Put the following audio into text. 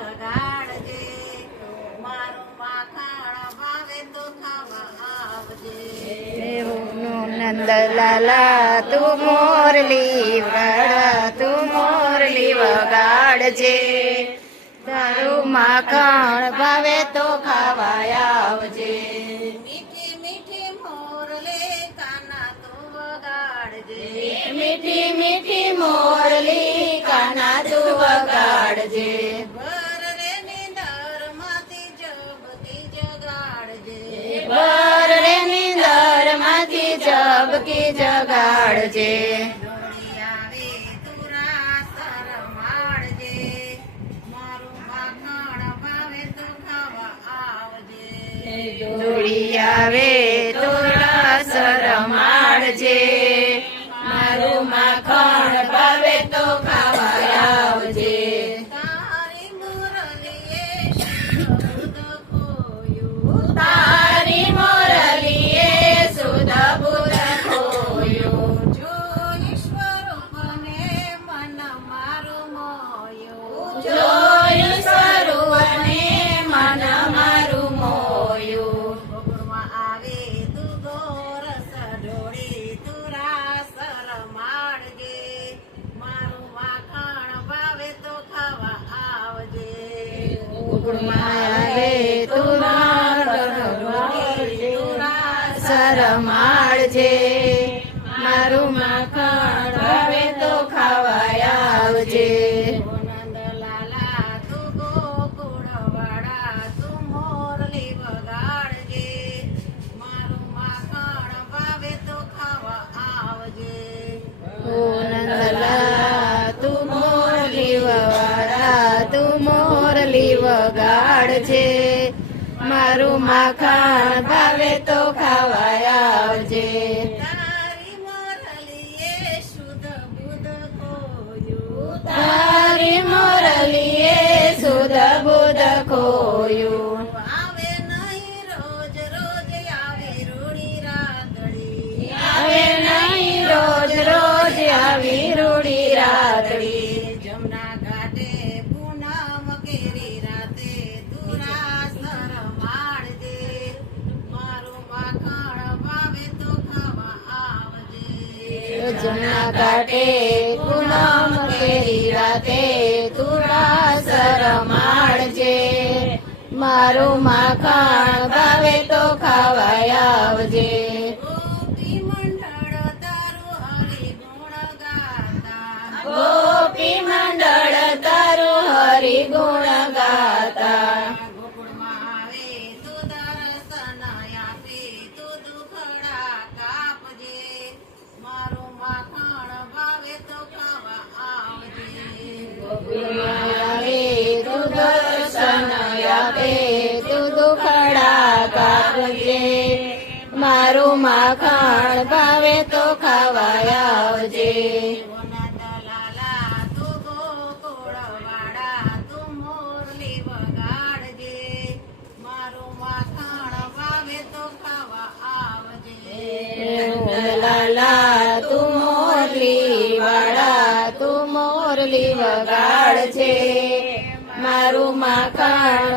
વગાડજે, મારું માખણ ભાવે તો ખાવા આવજે. નંદલાલા તું મોરલી વગાડ, તું મોરલી વગાડજે, તારું માખણ ભાવે તો ખાવા આવજે. મીઠી મીઠી મોરલે કાના તું વગાડજે, મીઠી મીઠી મોરલી કાના તું વગાડજે, ભર રે નીંદરમાંથી ઝબકી જગાડજે, બર રે નીંદર માંથી ઝબકી જગાડજે. ડોળી આવે તું રાસ રમાડજે, મારું માખણ ભાવે તો ખાવા આવજે. ડોળી આવે તો રસ રમાડજે, મારું માખણ ભાવે તો ખાવા આવજે. તારી મુરલીએ શુદ્ધ ખોયું, તારી મોરલીએ સુધ બુધ ખોયું, જો ઈશ્વરૂપને મન મારું મોયું, જોયું સ્વરૂપને મન મારું મોયું. ગોકુળમાં આવે તું ગોરસ ઢોળી, તું રાસ રમાડજે, મારું માખણ ભાવે તો ખાવા આવજે. ગોકુળમાં આવે તું રમાડજે, મારું માખણ ભાવે તો ખાવા આવજે. નંદલાલા તું ગોકુળવાળા, તું મોરલી વગાડજે, મારું માખણ ભાવે તો ખાવા આવજે. ઓ નંદલાલા તું મોરલી વગાડા, તું મોરલી વગાડજે, મારું માખણ ભાવે તો ખાવા આવજે. તારી મોરલીએ શુદ્ધ બુધ ખોયું, તારી મોરલીએ સુધ બુધ ખોયું, આવે નહીં રોજ રોજ આવી રૂડી રાતડી, આવે નહીં રોજ રોજ આવી રૂડી રાતડી. જમના ઘાટે પૂનમ કેરી રાતે તું રાસ રમાડજે, મારું માખણ ભાવે તો ખાવા આવજે. જમના કાંઠે પૂનમ કેરી રાતે તું રાસ રમાડજે, મારું માખણ ભાવે તો ખાવા આવજે. ગોપી મંડળ તારું હરિ ગુણ ગાતા, ગોપી મંડળ તારું હરિ ગુણ ગાતા, ગોકુળમાં આવે તું દર્શન આપે, તું દુખડા કાપજે, મારું માખણ ભાવે તો ખાવા આવજે. આવે તું દર્શન આપે, તું દુખડા કાપજે, મારું માખણ ભાવે તો ખાવા આવજે. નંદલાલા તું ગોકુળવાળા, તું મોરલી વગાડજે, મારું માખણ ભાવે તો ખાવા આવજે. લાલા તું મોરલી વાળા, તું મોરલી વગાડજે, મારું માખણ